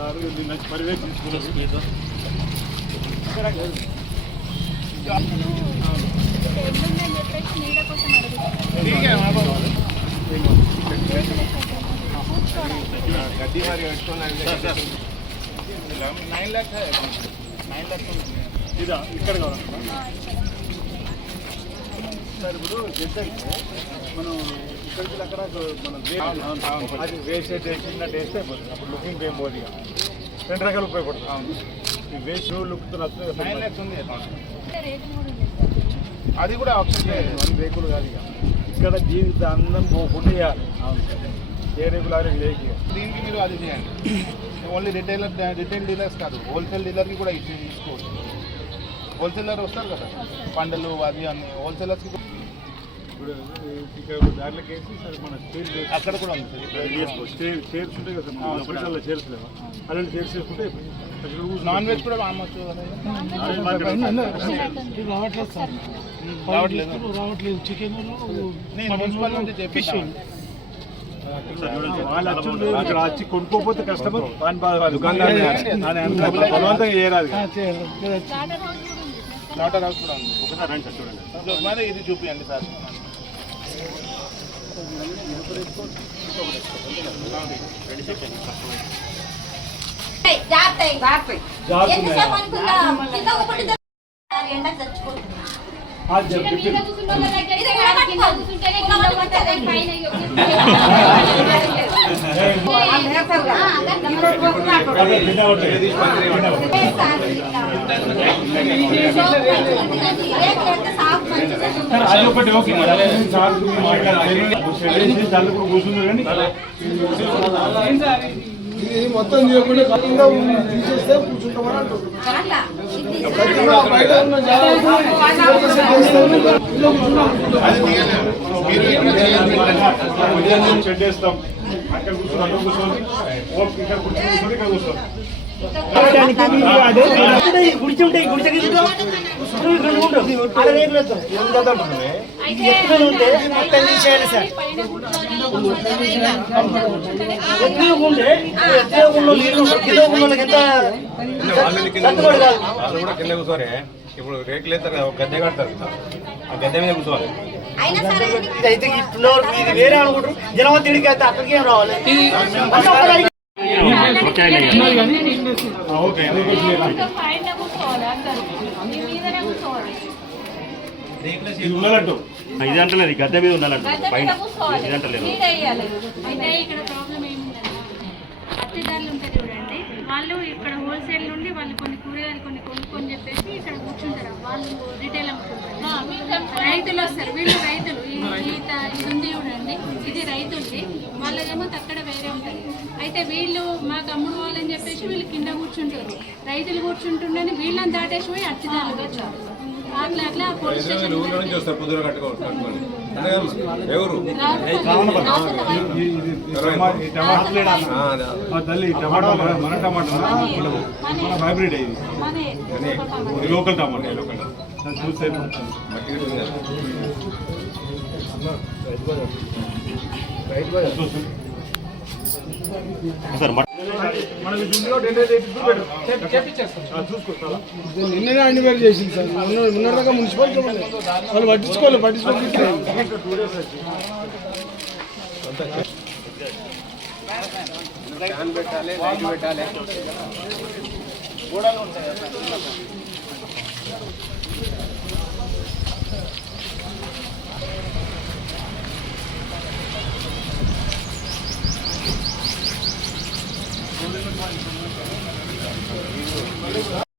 sir నిన్న పర్యవేక్షించుకున్న speed गड्डी मारी 9 लाख है 9 लाख ఇదా ఇక్కడ కావాలి సార్ ఇప్పుడు ఎంత అయితే మనం ఇక్కడికి అక్కడ మనం అది వేస్ట్ చిన్నట్టు వేస్తే అయిపోతుంది అప్పుడు లుకింగ్ ఏం పోదు ఇక 2 రకాలు ఉపయోగపడుతుంది ఈ వేస్ట్ లుక్తో 9 lakhs ఉంది అది కూడా ఆప్షన్ లేదు రేకులు కాదు ఇక ఇక్కడ జీవిత అందం పోకుండా చేయాలి ఏ రేకులు ఆ రేకులు లేక దీనికి మీరు అది చేయండి ఓన్లీ రిటైల్ డీలర్స్ కాదు హోల్సేల్ డీలర్కి కూడా తీసుకోవచ్చు హోల్సేలర్ వస్తారు కదా పంటలు అది అన్ని హోల్సేలర్స్కి ఇప్పుడు ఇక్కడ దాంట్లోకి వేసి సార్ మన స్టేట్ అక్కడ కూడా ఉంది చైర్స్ ఉంటాయి కదా సార్ చైర్స్ లేవా అలాంటి చైర్స్ చేసుకుంటే నాన్ వెజ్ కూడా అమ్మచ్చు రావట్లేదు చికెన్ మున్సిపల్ నుంచి చెప్పేసి అక్కడ వచ్చి కొనుక్కోపోతే కస్టమర్ బలవంతంగా చేయరాదు స్లాటర్ హౌస్ కూడా ఉంది ఒకసారి రండి సార్ చూడండి మరి ఇది చూపించండి సార్ అది ఒకటి ఓకే కూర్చున్నారు కానీ మొత్తం చేయకుండా తీసేస్తే కూర్చుంటామని అంటారు చెడ్డేస్తాం అక్కడ కూర్చొని అక్కడ కూర్చొని ఇక్కడ కూర్చొని ఇక్కడ కూర్చోం గుడిచుంటాయి గుడిచకి ఉంటే మొత్తం తీసేయాలి సార్ ఉంటే కింద కూర్చోరే ఇప్పుడు రేట్లు వేస్తారు కదా గద్దె కడతారు ఆ గద్దె మీద కూర్చోవాలి ఇదైతే ఇది వేరే అనుకుంటారు జనం తిడికి అయితే అక్కడికి ఏం రావాలి ఉన్నట్టు ఇది అంటలేదు గద్దె మీద ఉండాలంట పైన ఇది అంటలేదు అయితే ఇక్కడ ప్రాబ్లం ఏముందంటే అత్తేదారులు ఉంటారు చూడండి వాళ్ళు ఇక్కడ హోల్సేల్ నుండి వాళ్ళు కొన్ని కూరగాయలు కొన్ని కొనుక్కొని చెప్పేసి ఇక్కడ కూర్చుంటారు వాళ్ళు రిటైల్ అమ్ముకుంటారు రైతులు వస్తారు వీళ్ళు రైతులు ఇది ఉంది చూడండి ఇది రైతులది వాళ్ళదేమో అక్కడ వేరే ఉంటుంది అయితే వీళ్ళు మాకు అమ్ముడు వాళ్ళని చెప్పేసి వీళ్ళు కింద కూర్చుంటారు రైతులు కూర్చుంటుండని వీళ్ళని దాటేసి పోయి అత్తేదారులుగా వచ్చారు అట్లా అట్లా పోలీస్ స్టేషన్ మన టమాటా హైబ్రిడ్ ఇది లోకల్ టమాటా చూసే నిన్ననే అన్ని వేరు చేసింది సార్ ఉన్నదాకా మున్సిపాలిటీ వాళ్ళు పట్టించుకోవాలి పెట్టాలి